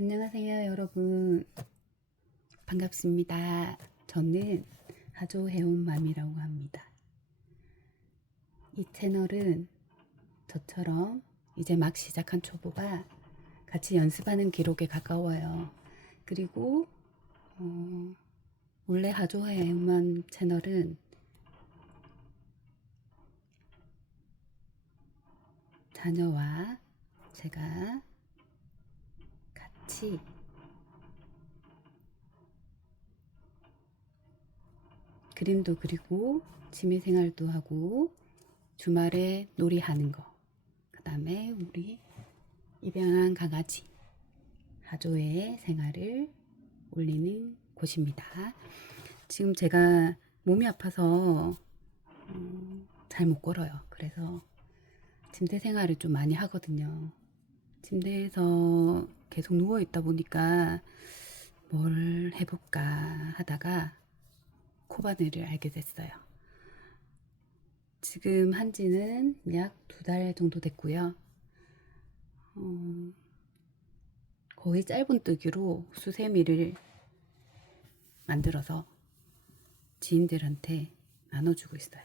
안녕하세요, 여러분. 반갑습니다. 저는 하조 해운맘이라고 합니다. 이 채널은 저처럼 이제 막 시작한 초보가 같이 연습하는 기록에 가까워요. 그리고 원래 하조 해운맘 채널은 자녀와 제가 같이 그림도 그리고 취미생활도 하고 주말에 놀이하는 거, 그 다음에 우리 입양한 강아지 하조의 생활을 올리는 곳입니다. 지금 제가 몸이 아파서 잘 못 걸어요. 그래서 침대 생활을 좀 많이 하거든요. 침대에서 계속 누워 있다 보니까 뭘 해볼까 하다가 코바늘을 알게 됐어요. 지금 한 지는 약 2달 정도 됐고요. 거의 짧은 뜨기로 수세미를 만들어서 지인들한테 나눠주고 있어요.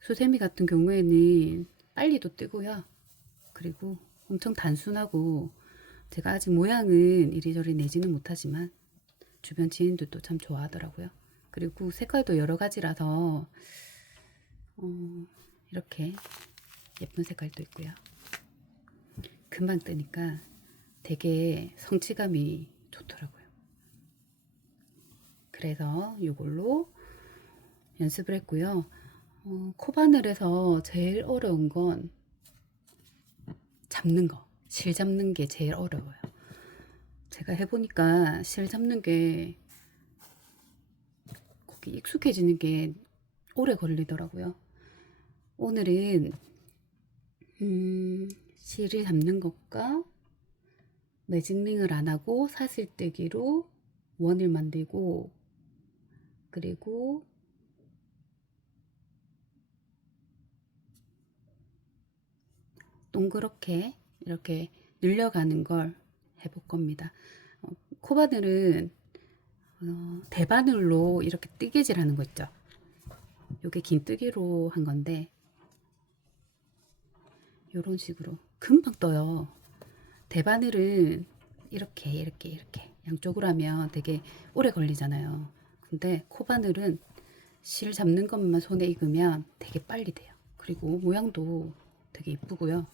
수세미 같은 경우에는 빨리도 뜨고요. 그리고 엄청 단순하고 제가 아직 모양은 이리저리 내지는 못하지만 주변 지인들도 참 좋아하더라고요. 그리고 색깔도 여러 가지라서 이렇게 예쁜 색깔도 있고요. 금방 뜨니까 되게 성취감이 좋더라고요. 그래서 이걸로 연습을 했고요. 코바늘에서 제일 어려운 건 잡는 거, 실 잡는 게 제일 어려워요. 제가 해보니까 실 잡는 게 거기 익숙해지는 게 오래 걸리더라고요. 오늘은 실을 잡는 것과 매직링을 안 하고 사슬뜨기로 원을 만들고, 그리고 동그랗게 이렇게 늘려가는 걸 해볼 겁니다. 코바늘은 대바늘로 이렇게 뜨개질 하는 거 있죠. 요게 긴 뜨개로 한 건데 요런 식으로 금방 떠요. 대바늘은 이렇게 양쪽으로 하면 되게 오래 걸리잖아요. 근데 코바늘은 실 잡는 것만 손에 익으면 되게 빨리 돼요. 그리고 모양도 되게 이쁘고요.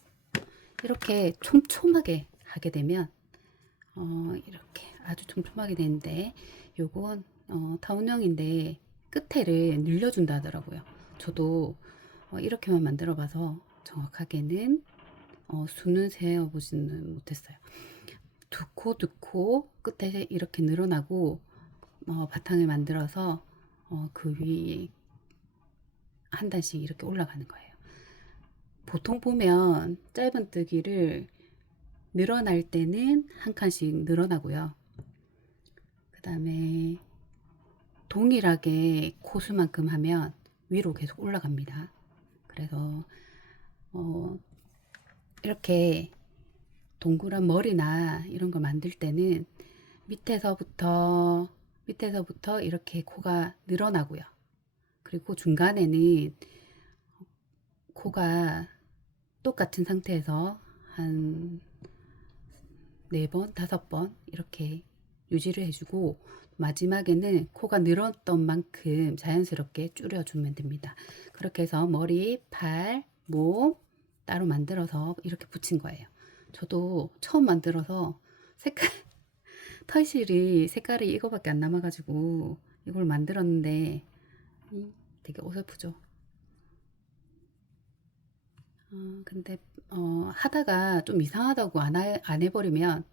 이렇게 촘촘하게 하게 되면 이렇게 아주 촘촘하게 되는데 요건 타원형인데 끝에를 늘려준다 하더라고요. 저도 이렇게만 만들어 봐서 정확하게는 수는 세어보지는 못했어요. 두 코 끝에 이렇게 늘어나고 바탕을 만들어서 그 위에 한 단씩 이렇게 올라가는 거예요. 보통 보면 짧은 뜨기를 늘어날 때는 한 칸씩 늘어나고요. 그 다음에 동일하게 코수만큼 하면 위로 계속 올라갑니다. 그래서 이렇게 동그란 머리나 이런 거 만들 때는 밑에서부터 이렇게 코가 늘어나고요. 그리고 중간에는 코가 똑같은 상태에서 한 4번, 5번 이렇게 유지를 해주고 마지막에는 코가 늘었던 만큼 자연스럽게 줄여주면 됩니다. 그렇게 해서 머리, 팔, 몸 따로 만들어서 이렇게 붙인 거예요. 저도 처음 만들어서 색깔 털실이 색깔이 이거밖에 안 남아가지고 이걸 만들었는데 되게 어설프죠. 근데 하다가 좀 이상하다고 안 해버리면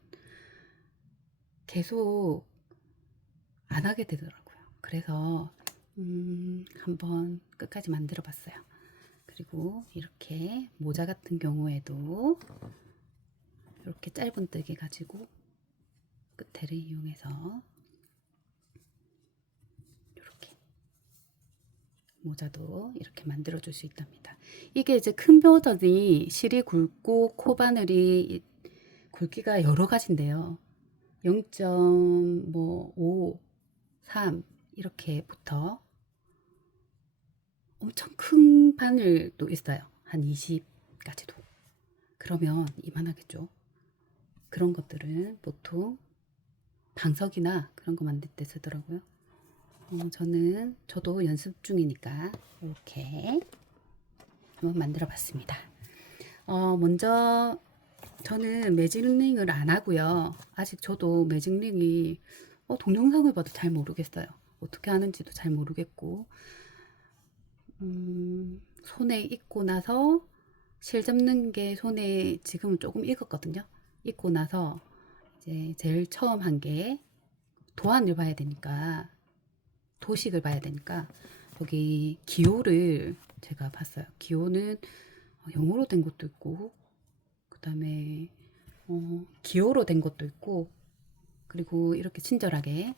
계속 안 하게 되더라고요. 그래서 한번 끝까지 만들어 봤어요. 그리고 이렇게 모자 같은 경우에도 이렇게 짧은 뜨개 가지고 끝에를 이용해서 이렇게 모자도 이렇게 만들어 줄 수 있답니다. 이게 이제 큰 버전이 실이 굵고 코바늘이 굵기가 여러 가지인데요. 0.5, 3 이렇게부터 엄청 큰 바늘도 있어요. 한 20까지도. 그러면 이만하겠죠. 그런 것들은 보통 방석이나 그런 거 만들 때 쓰더라고요. 저도 연습 중이니까 이렇게 한번 만들어 봤습니다. 먼저 저는 매직링을 안 하고요. 아직 저도 매직링이 동영상을 봐도 잘 모르겠어요. 어떻게 하는지도 잘 모르겠고, 손에 익고 나서 실 잡는 게 손에 지금은 조금 익었거든요. 익고 나서 이제 제일 처음 한 게 도안을 봐야 되니까, 도식을 봐야 되니까 여기 기호를 제가 봤어요. 기호는 영어로 된 것도 있고, 그 다음에 기호로 된 것도 있고, 그리고 이렇게 친절하게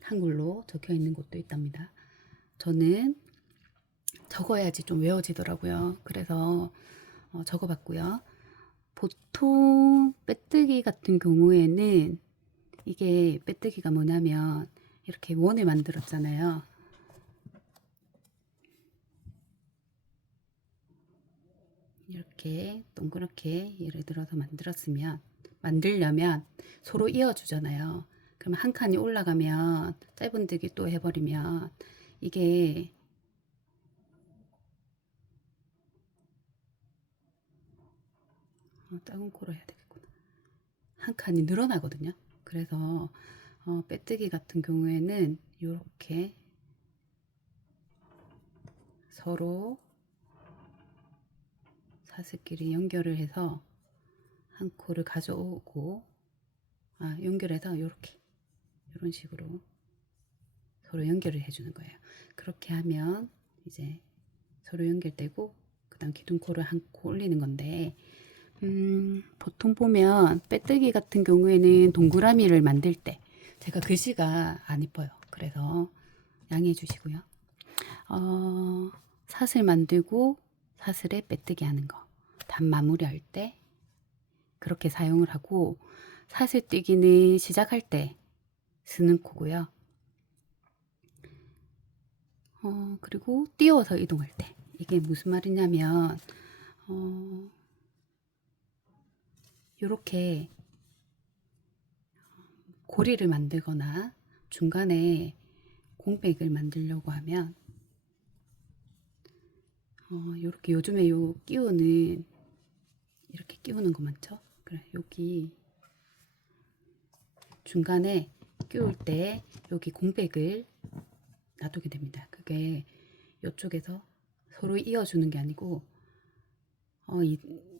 한글로 적혀 있는 것도 있답니다. 저는 적어야지 좀 외워지더라고요. 그래서 적어봤고요. 보통 빼뜨기 같은 경우에는 이게 빼뜨기가 뭐냐면 이렇게 원을 만들었잖아요. 이렇게 동그랗게 예를 들어서 만들려면 서로 이어주잖아요. 그럼 한 칸이 올라가면 짧은뜨기 또 해버리면 이게 작은 코로 해야 되겠구나. 한 칸이 늘어나거든요. 그래서 빼뜨기 같은 경우에는 이렇게 서로 사슬끼리 연결을 해서 한 코를 가져오고 연결해서 이렇게 이런 식으로 서로 연결을 해주는 거예요. 그렇게 하면 이제 서로 연결되고 그 다음 기둥코를 한 코 올리는 건데 보통 보면 빼뜨기 같은 경우에는 동그라미를 만들 때 제가 글씨가 안 이뻐요. 그래서 양해해 주시고요. 사슬 만들고 사슬에 빼뜨기 하는 거 단 마무리할 때 그렇게 사용을 하고, 사슬 띄기는 시작할 때 쓰는 코고요. 그리고 띄워서 이동할 때 이게 무슨 말이냐면 이렇게 고리를 만들거나 중간에 공백을 만들려고 하면 이렇게 요즘에 요 끼우는 이렇게 끼우는 거 많죠? 그래 여기 중간에 끼울 때 여기 공백을 놔두게 됩니다. 그게 이쪽에서 서로 이어주는 게 아니고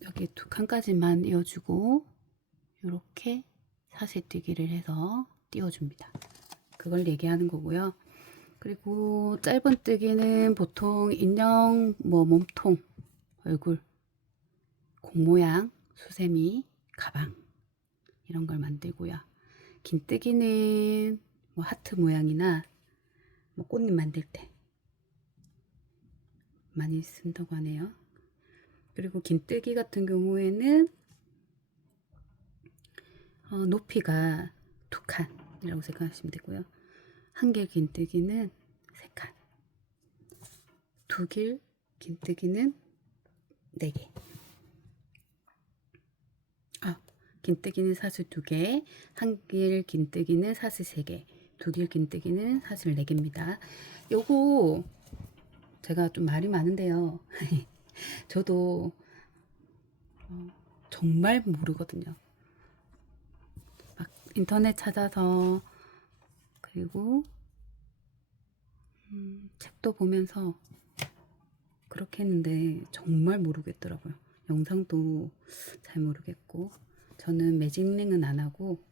여기 두 칸까지만 이어주고 이렇게 사슬뜨기를 해서 띄워줍니다. 그걸 얘기하는 거고요. 그리고 짧은뜨기는 보통 인형, 몸통, 얼굴, 공 모양, 수세미, 가방 이런 걸 만들고요. 긴뜨기는 하트 모양이나 꽃잎 만들 때 많이 쓴다고 하네요. 그리고 긴뜨기 같은 경우에는 높이가 2칸이라고 생각하시면 되고요. 한길 긴뜨기는 3칸, 두길 긴뜨기는 4개. 긴뜨기는 사슬 2개, 한길 긴뜨기는 사슬 3개, 두길 긴뜨기는 사슬 4개입니다. 요거 제가 좀 말이 많은데요. 저도 정말 모르거든요. 막 인터넷 찾아서 그리고 책도 보면서 그렇게 했는데 정말 모르겠더라고요. 영상도 잘 모르겠고, 저는 매직링은 안 하고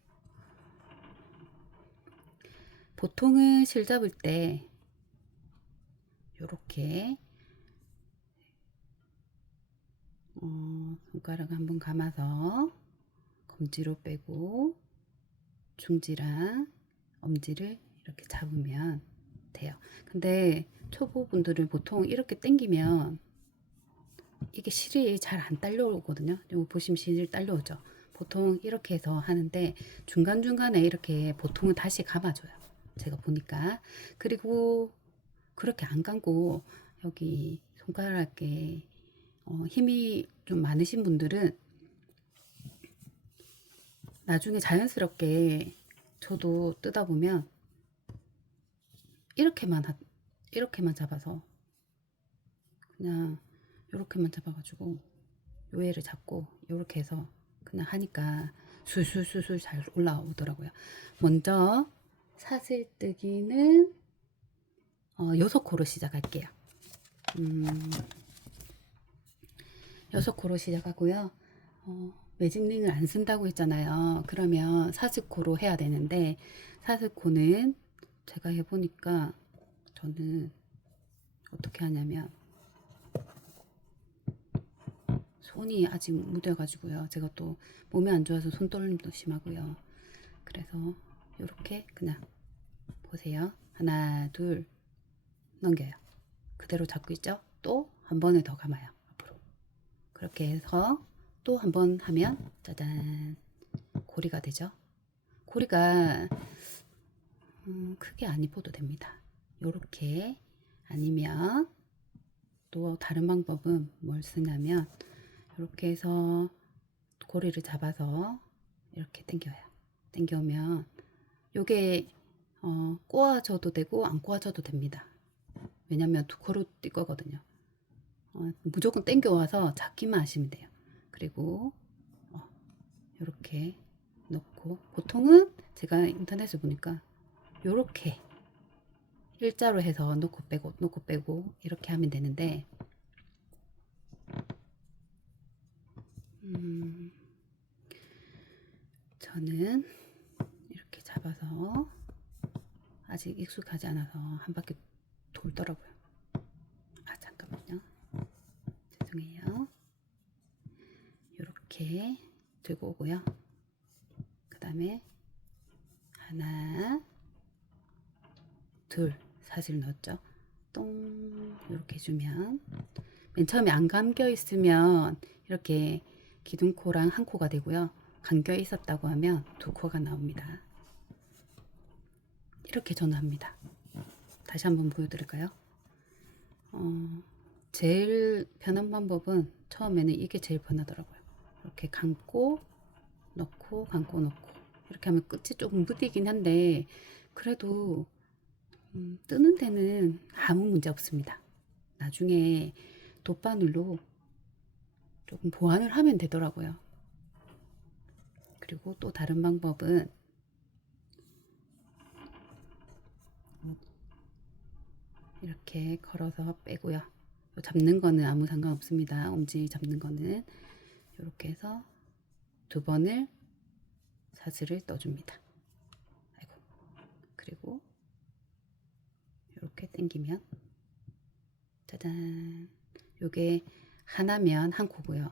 보통은 실 잡을 때 요렇게 손가락 한번 감아서 검지로 빼고 중지랑 엄지를 이렇게 잡으면 돼요. 근데 초보분들은 보통 이렇게 당기면 이게 실이 잘 안 딸려오거든요. 이거 보시면 실이 딸려오죠. 보통 이렇게 해서 하는데 중간중간에 이렇게 보통은 다시 감아줘요. 제가 보니까. 그리고 그렇게 안 감고 여기 손가락에 힘이 좀 많으신 분들은 나중에 자연스럽게 저도 뜯다 보면 이렇게만 잡아서 그냥 이렇게만 잡아가지고 요애를 잡고 이렇게 해서 그냥 하니까 술술술술 잘 올라오더라고요. 먼저 사슬뜨기는 6코로 시작할게요. 6코로 시작하고요. 매직링을 안 쓴다고 했잖아요. 그러면 사슬코로 해야 되는데 사슬코는 제가 해보니까 저는 어떻게 하냐면 손이 아직 무뎌가지고요. 제가 또 몸이 안 좋아서 손떨림도 심하고요. 그래서 이렇게 그냥 보세요. 하나, 둘 넘겨요. 그대로 잡고 있죠? 또 한 번에 더 감아요. 앞으로. 그렇게 해서 또 한 번 하면 짜잔 고리가 되죠. 고리가 크게 안 입어도 됩니다. 요렇게 아니면 또 다른 방법은 뭘 쓰냐면 이렇게 해서 고리를 잡아서 이렇게 당겨요. 당겨오면 요게 꼬아져도 되고 안 꼬아져도 됩니다. 왜냐면 두 코로 뛸 거거든요. 무조건 당겨와서 잡기만 하시면 돼요. 그리고 이렇게 넣고 보통은 제가 인터넷을 보니까 요렇게 일자로 해서 넣고 빼고 이렇게 하면 되는데 저는 이렇게 잡아서 아직 익숙하지 않아서 한 바퀴 돌더라고요. 아 잠깐만요. 죄송해요. 이렇게 들고 오고요. 그 다음에 하나 둘 사슬 넣었죠. 똥 이렇게 해주면 맨 처음에 안 감겨 있으면 이렇게 기둥코랑 한 코가 되고요. 감겨 있었다고 하면 두 코가 나옵니다. 이렇게 저는 합니다. 다시 한번 보여드릴까요? 제일 편한 방법은 처음에는 이게 제일 편하더라고요. 이렇게 감고 넣고 감고 넣고 이렇게 하면 끝이 조금 무디긴 한데 그래도 뜨는 데는 아무 문제 없습니다. 나중에 돗바늘로 조금 보완을 하면 되더라고요. 그리고 또 다른 방법은 이렇게 걸어서 빼고요. 잡는 거는 아무 상관없습니다. 엄지 잡는 거는 이렇게 해서 두 번을 사슬을 떠줍니다. 아이고. 그리고 이렇게 당기면 짜잔. 요게 하나면 한 코고요.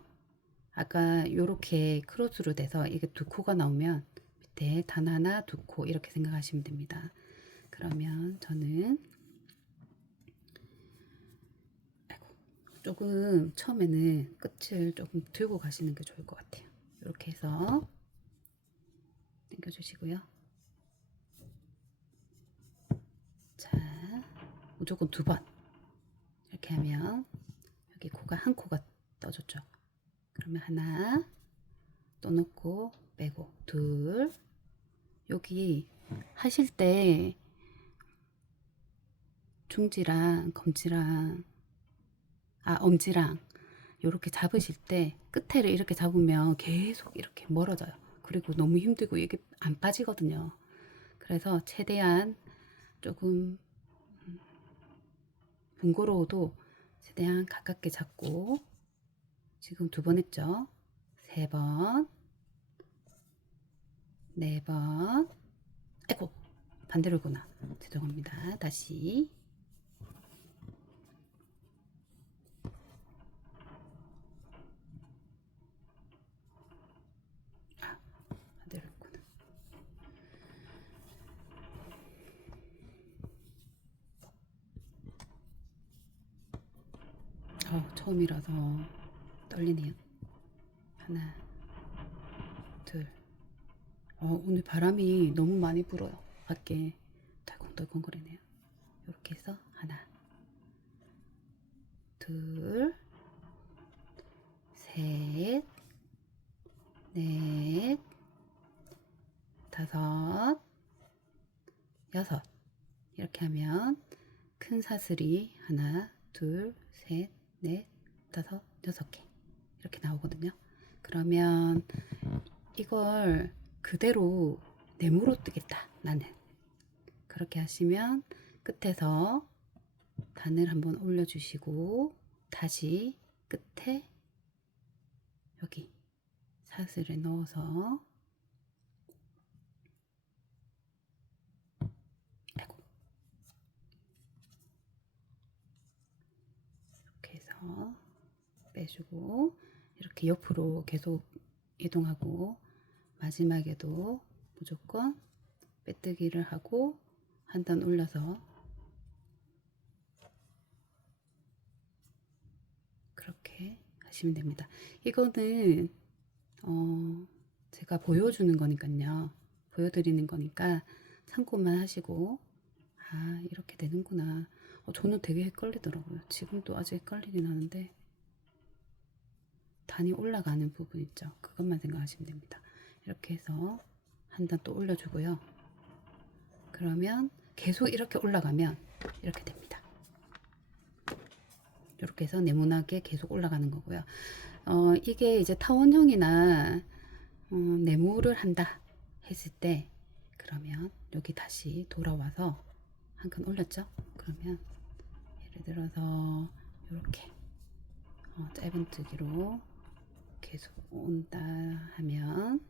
아까 요렇게 크로스로 돼서 이게 두 코가 나오면 밑에 단 하나 두 코 이렇게 생각하시면 됩니다. 그러면 저는 조금 처음에는 끝을 조금 들고 가시는 게 좋을 것 같아요. 이렇게 해서 당겨주시고요. 자, 무조건 두 번 이렇게 하면 여기 코가 한 코가 떠졌죠. 그러면 하나 또 넣고 빼고 둘 여기 하실 때 중지랑 검지랑 엄지랑 이렇게 잡으실 때 끝에를 이렇게 잡으면 계속 이렇게 멀어져요. 그리고 너무 힘들고 이게 안 빠지거든요. 그래서 최대한 조금 번거로워도 최대한 가깝게 잡고 지금 두 번 했죠. 세 번, 네 번. 아이고 반대로구나. 죄송합니다. 다시. 반대로구나. 처음이라서 떨리네요. 하나, 둘. 오늘 바람이 너무 많이 불어요. 밖에 덜컹덜컹 거리네요. 이렇게 해서 하나, 둘, 셋, 넷, 다섯, 여섯. 이렇게 하면 큰 사슬이 하나, 둘, 셋, 넷, 다섯, 여섯 개 이렇게 나오거든요. 그러면 이걸 그대로 네모로 뜨겠다 나는. 그렇게 하시면 끝에서 단을 한번 올려주시고 다시 끝에 여기 사슬을 넣어서, 아이고, 이렇게 해서 빼주고 이렇게 옆으로 계속 이동하고 마지막에도 무조건 빼뜨기를 하고 한 단 올려서 그렇게 하시면 됩니다. 이거는 제가 보여주는 거니까요. 보여드리는 거니까 참고만 하시고, 아, 이렇게 되는구나. 저는 되게 헷갈리더라고요. 지금도 아직 헷갈리긴 하는데 단이 올라가는 부분 있죠. 그것만 생각하시면 됩니다. 이렇게 해서 한 단 또 올려주고요. 그러면 계속 이렇게 올라가면 이렇게 됩니다. 이렇게 해서 네모나게 계속 올라가는 거고요. 이게 이제 타원형이나 네모를 한다 했을 때, 그러면 여기 다시 돌아와서 한 칸 올렸죠? 그러면 예를 들어서 이렇게 짧은뜨기로 계속 온다 하면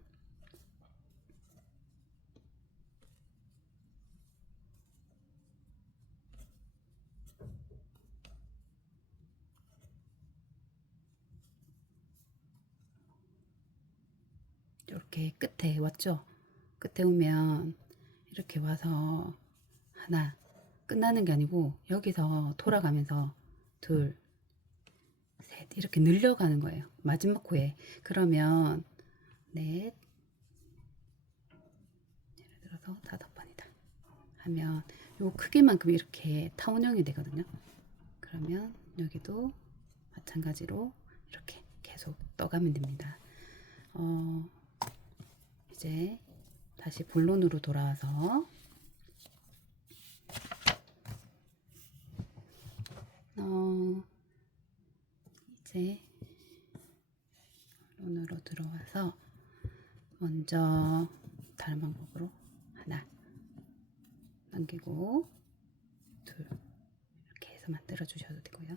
이렇게 끝에 왔죠? 끝에 오면 이렇게 와서 하나, 끝나는 게 아니고 여기서 돌아가면서 둘, 셋 이렇게 늘려가는 거예요. 마지막 코에. 그러면 넷, 예를 들어서 5번이다 하면 요 크기만큼 이렇게 타원형이 되거든요. 그러면 여기도 마찬가지로 이렇게 계속 떠가면 됩니다. 이제 다시 본론으로 돌아와서 이제 본론으로 들어와서 먼저 다른 방법으로 하나 넘기고 둘 이렇게 해서 만들어 주셔도 되고요.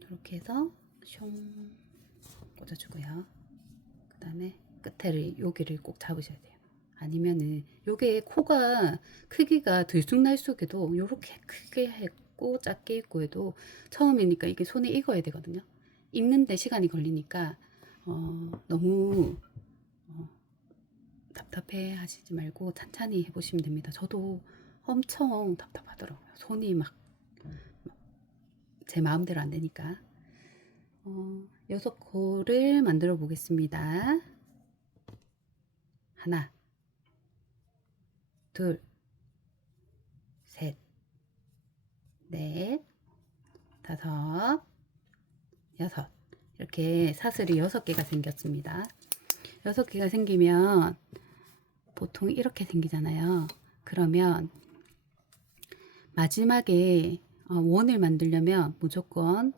이렇게 해서 숑 꽂아주고요. 그 다음에 끝에를 여기를 꼭 잡으셔야 돼요. 아니면은 요게 코가 크기가 들쑥날쑥해도 요렇게 크게 했고 작게 있고 해도 처음이니까 이게 손에 익어야 되거든요. 익는데 시간이 걸리니까 너무 답답해 하시지 말고 찬찬히 해보시면 됩니다. 저도 엄청 답답하더라고요. 손이 막 제 마음대로 안 되니까. 6코를 만들어 보겠습니다. 하나, 둘, 셋, 넷, 다섯, 여섯. 이렇게 사슬이 6개가 생겼습니다. 6개가 생기면 보통 이렇게 생기잖아요. 그러면 마지막에 원을 만들려면 무조건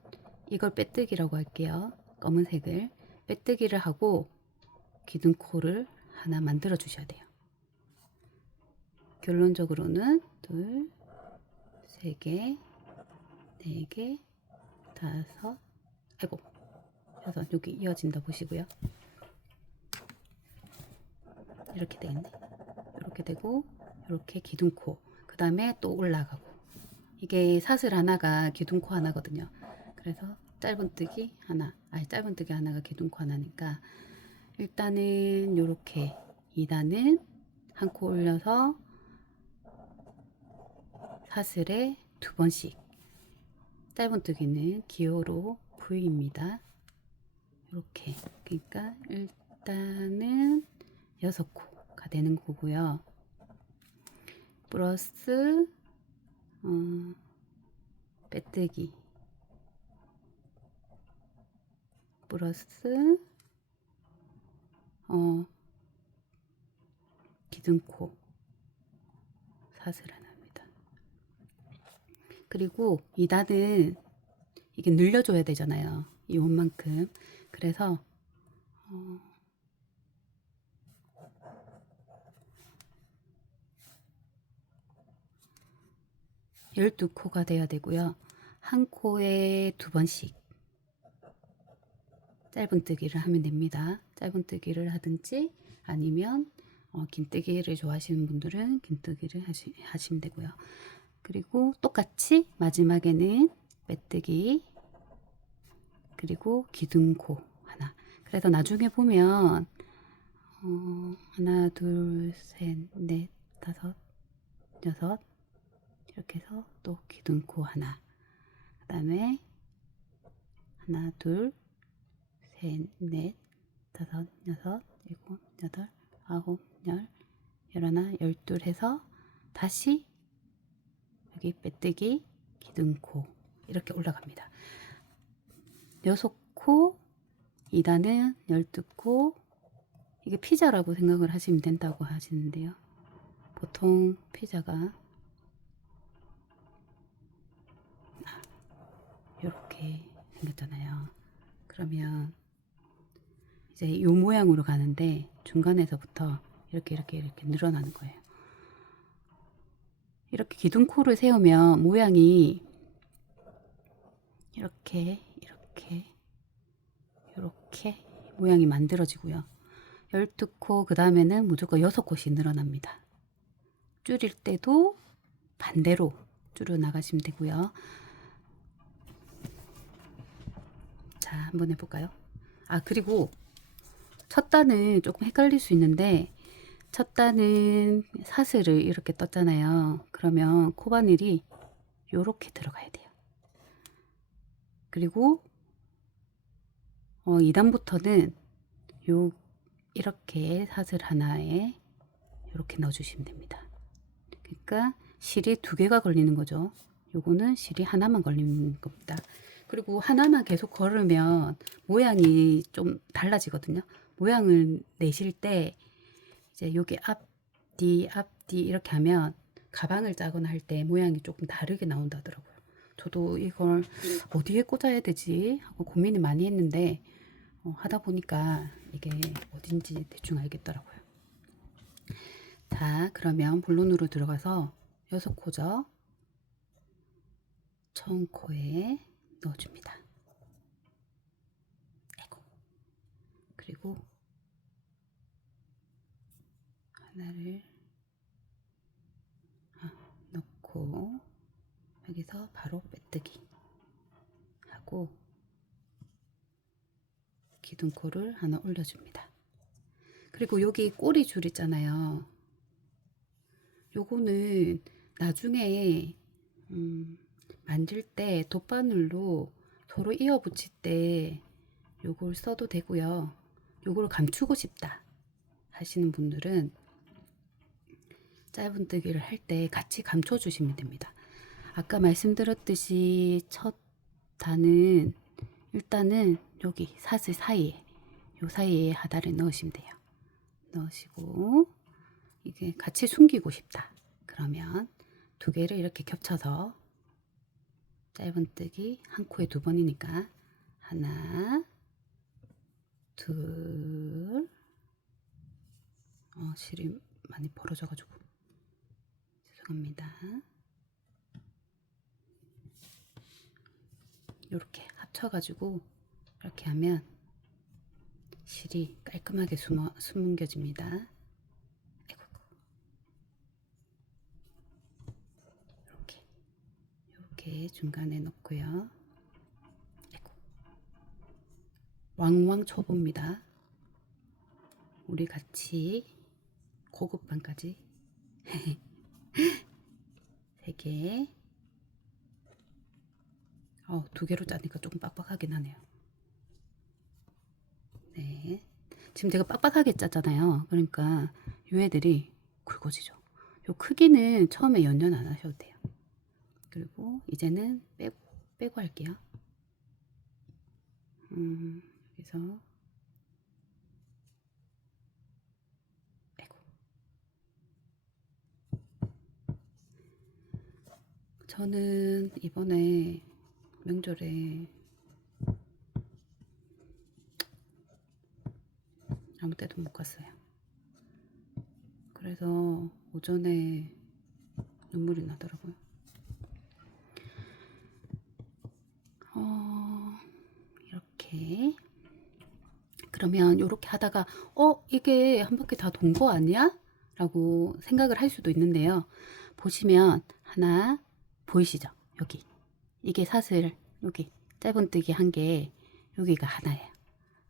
이걸 빼뜨기라고 할게요. 검은색을 빼뜨기를 하고 기둥코를 하나 만들어 주셔야 돼요. 결론적으로는 둘, 세 개, 네 개, 다섯, 아이고, 여섯. 여기 이어진다 보시고요. 이렇게 되겠네. 이렇게 되고 이렇게 기둥코, 그 다음에 또 올라가고. 이게 사슬 하나가 기둥코 하나거든요. 그래서 짧은뜨기 하나, 짧은뜨기 하나가 기둥코 하나니까 일단은 이렇게 2단은 한 코 올려서 사슬에 2번씩, 짧은뜨기는 기호로 V입니다. 이렇게. 그러니까 일단은 6코가 되는 거고요. 플러스 빼뜨기 플러스 기둥코 사슬 하나입니다. 그리고 2단은 이게 늘려줘야 되잖아요. 이 원만큼. 그래서 12코가 돼야 되고요. 한 코에 2번씩 짧은뜨기를 하면 됩니다. 짧은뜨기를 하든지 아니면 긴뜨기를 좋아하시는 분들은 긴뜨기를 하시면 되고요. 그리고 똑같이 마지막에는 빼뜨기 그리고 기둥코 하나. 그래서 나중에 보면 하나 둘셋넷 다섯 여섯 이렇게 해서 또 기둥코 하나, 그 다음에 하나 둘 셋 넷 다섯 여섯 일곱 여덟 아홉 열 열하나 열둘 해서 다시 여기 빼뜨기 기둥코 이렇게 올라갑니다. 6코 2단은 12코. 이게 피자라고 생각을 하시면 된다고 하시는데요. 보통 피자가 이렇게 생겼잖아요. 그러면 이제 이 모양으로 가는데 중간에서부터 이렇게 늘어나는 거예요. 이렇게 기둥코를 세우면 모양이 이렇게 모양이 만들어지고요. 12코 그 다음에는 무조건 6코씩 늘어납니다. 줄일 때도 반대로 줄여 나가시면 되고요. 자, 한번 해볼까요? 그리고 첫 단은 조금 헷갈릴 수 있는데 첫 단은 사슬을 이렇게 떴잖아요. 그러면 코바늘이 요렇게 들어가야 돼요. 그리고 2단부터는 이렇게 사슬 하나에 이렇게 넣어주시면 됩니다. 그러니까 실이 2개가 걸리는 거죠. 요거는 실이 하나만 걸리는 겁니다. 그리고 하나만 계속 걸으면 모양이 좀 달라지거든요. 모양을 내실 때 이제 여기 앞뒤 이렇게 하면 가방을 짜거나 할 때 모양이 조금 다르게 나온다더라고요. 저도 이걸 어디에 꽂아야 되지 하고 고민을 많이 했는데 하다 보니까 이게 어딘지 대충 알겠더라고요. 자, 그러면 본론으로 들어가서 6코죠. 처음 코에 넣어줍니다. 그리고 하나를 넣고 여기서 바로 빼뜨기 하고 기둥코를 하나 올려줍니다. 그리고 여기 꼬리 줄 있잖아요. 요거는 나중에 만들 때 돗바늘로 서로 이어 붙일 때 요걸 써도 되고요. 요걸 감추고 싶다 하시는 분들은 짧은뜨기를 할 때 같이 감춰 주시면 됩니다. 아까 말씀드렸듯이 첫 단은 일단은 여기 사슬 사이에 요 사이에 하다를 넣으시면 돼요. 넣으시고 이게 같이 숨기고 싶다 그러면 2개를 이렇게 겹쳐서 짧은뜨기 한 코에 2번이니까 하나 둘 실이 많이 벌어져 가지고 죄송합니다. 이렇게 합쳐 가지고 이렇게 하면 실이 깔끔하게 숨겨집니다. 이렇게 중간에 넣고요. 왕왕 쳐봅니다. 우리 같이 고급반까지 3개. 2개로 짜니까 조금 빡빡하긴 하네요. 네. 지금 제가 빡빡하게 짰잖아요. 그러니까 요 애들이 굵어지죠. 요 크기는 처음에 연연 안 하셔도 돼요. 그리고 이제는 빼고 할게요. 여기서 빼고. 저는 이번에 명절에 아무 때도 못 갔어요. 그래서 오전에 눈물이 나더라고요. 이렇게. 그러면 이렇게 하다가 이게 한 바퀴 다 돈 거 아니야? 라고 생각을 할 수도 있는데요. 보시면 하나 보이시죠? 여기. 이게 사슬 여기 짧은뜨기 한 개, 여기가 하나예요.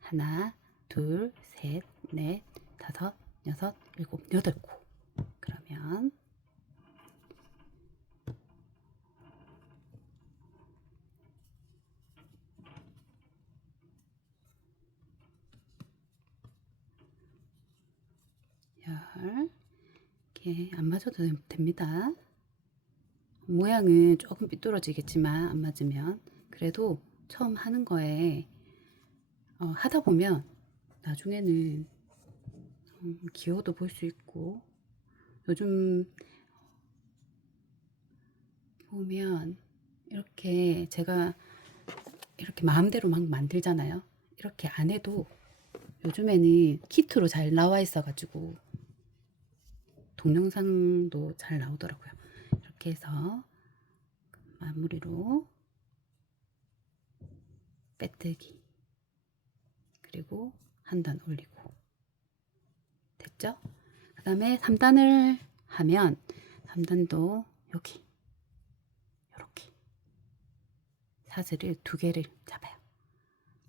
하나, 둘, 셋, 넷, 다섯, 여섯, 일곱, 여덟 코. 그러면 열. 이렇게 안 맞아도 됩니다. 모양은 조금 삐뚤어지겠지만 안 맞으면 그래도 처음 하는 거에 하다 보면 나중에는 기호도 볼 수 있고, 요즘 보면 이렇게 제가 이렇게 마음대로 막 만들잖아요. 이렇게 안 해도 요즘에는 키트로 잘 나와 있어 가지고 동영상도 잘 나오더라고요. 이렇게 해서 마무리로 빼뜨기, 그리고 한 단 올리고. 됐죠? 그 다음에 3단을 하면 3단도 여기 이렇게 사슬을 2개를 잡아요.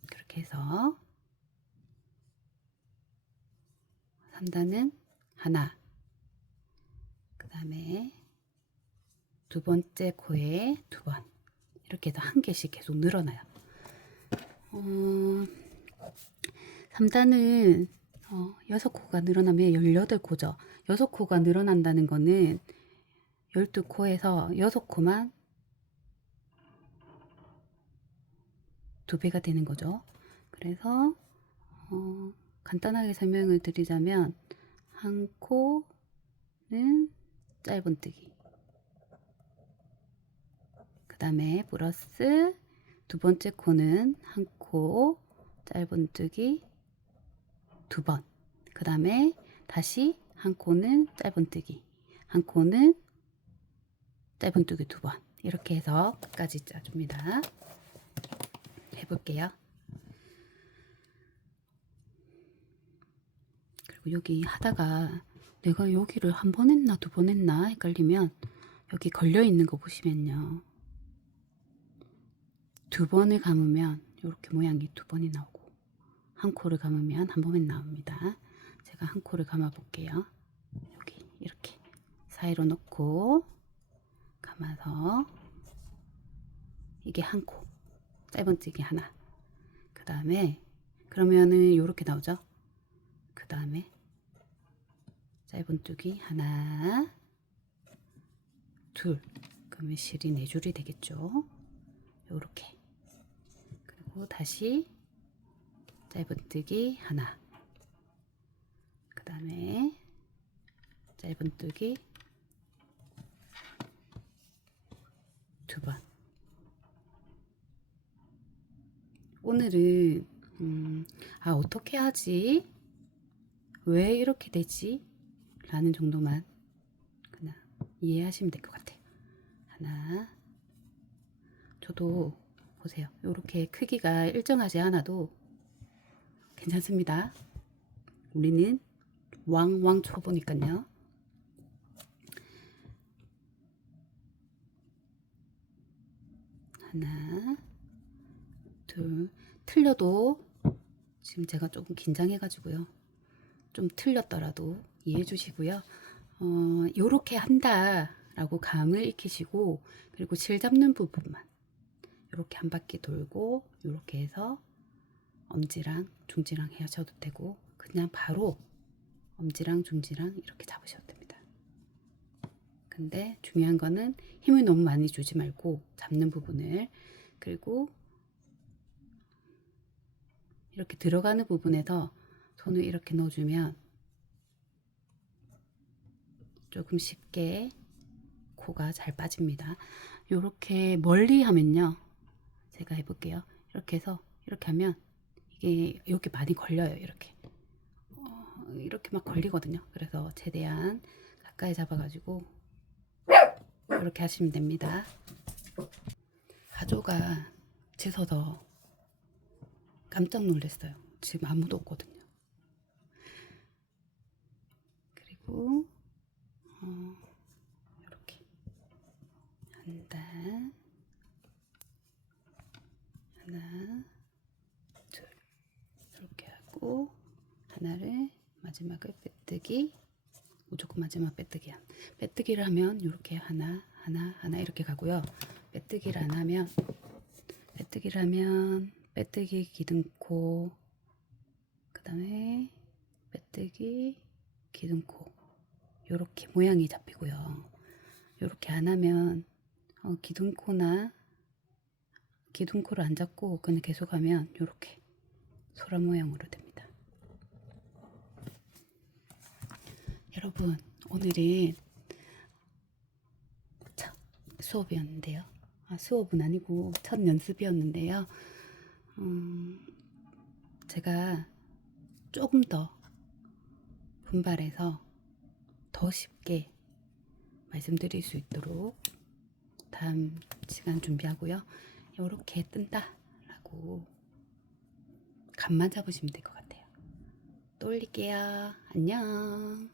그렇게 해서 3단은 하나, 그 다음에 두 번째 코에 2번, 이렇게 해서 한 개씩 계속 늘어나요. 3단은 6코가 늘어나면 18코죠. 6코가 늘어난다는 거는 12코에서 6코만 2배가 되는 거죠. 그래서 간단하게 설명을 드리자면 한 코는 짧은뜨기, 그 다음에 플러스 두 번째 코는 한 코 짧은뜨기 2번, 그 다음에 다시 한 코는 짧은뜨기, 한 코는 짧은뜨기 2번, 이렇게 해서 끝까지 짜줍니다. 해볼게요. 그리고 여기 하다가 내가 여기를 한 번 했나 2번 했나 헷갈리면 여기 걸려 있는 거 보시면요, 2번을 감으면 이렇게 모양이 2번이 나오고, 한 코를 감으면 한 번만 나옵니다. 제가 한 코를 감아 볼게요. 여기 이렇게 사이로 넣고 감아서 이게 한 코, 짧은뜨기 하나, 그 다음에 그러면은 이렇게 나오죠. 그 다음에 짧은뜨기 하나, 둘, 그러면 실이 4줄이 되겠죠. 요렇게. 그리고 다시 짧은뜨기 하나, 그 다음에 짧은뜨기 2번. 오늘은 어떻게 하지? 왜 이렇게 되지? 라는 정도만 그냥 이해하시면 될 것 같아요. 하나, 저도 보세요. 이렇게 크기가 일정하지 않아도 괜찮습니다. 우리는 왕왕 초보니까요. 하나, 둘. 틀려도 지금 제가 조금 긴장해가지고요, 좀 틀렸더라도 이해해 주시고요. 요렇게 한다 라고 감을 익히시고, 그리고 실 잡는 부분만 이렇게 한 바퀴 돌고, 이렇게 해서 엄지랑 중지랑 하셔도 되고 그냥 바로 엄지랑 중지랑 이렇게 잡으셔도 됩니다. 근데 중요한 거는 힘을 너무 많이 주지 말고 잡는 부분을, 그리고 이렇게 들어가는 부분에서 손을 이렇게 넣어주면 조금 쉽게 코가 잘 빠집니다. 이렇게 멀리 하면요, 제가 해볼게요. 이렇게 해서 이렇게 하면 이게 여기 많이 걸려요. 이렇게 막 걸리거든요. 그래서 최대한 가까이 잡아가지고 이렇게 하시면 됩니다. 하조가 짖어서 깜짝 놀랐어요. 지금 아무도 없거든요. 그리고 이렇게 한 단, 하나, 둘, 이렇게 하고 하나를 마지막을 빼뜨기, 무조건 마지막 빼뜨기를 하면 이렇게 하나 이렇게 가고요. 빼뜨기를 하면 빼뜨기 기둥코, 그 다음에 빼뜨기 기둥코, 요렇게 모양이 잡히고요. 요렇게 안 하면 기둥코를 안 잡고 그냥 계속 하면 요렇게 소라 모양으로 됩니다. 여러분, 오늘은 첫 수업이었는데요. 수업은 아니고 첫 연습이었는데요. 제가 조금 더 분발해서 더 쉽게 말씀드릴 수 있도록 다음 시간 준비하고요. 이렇게 뜬다 라고 감만 잡으시면 될 것 같아요. 또 올릴게요. 안녕.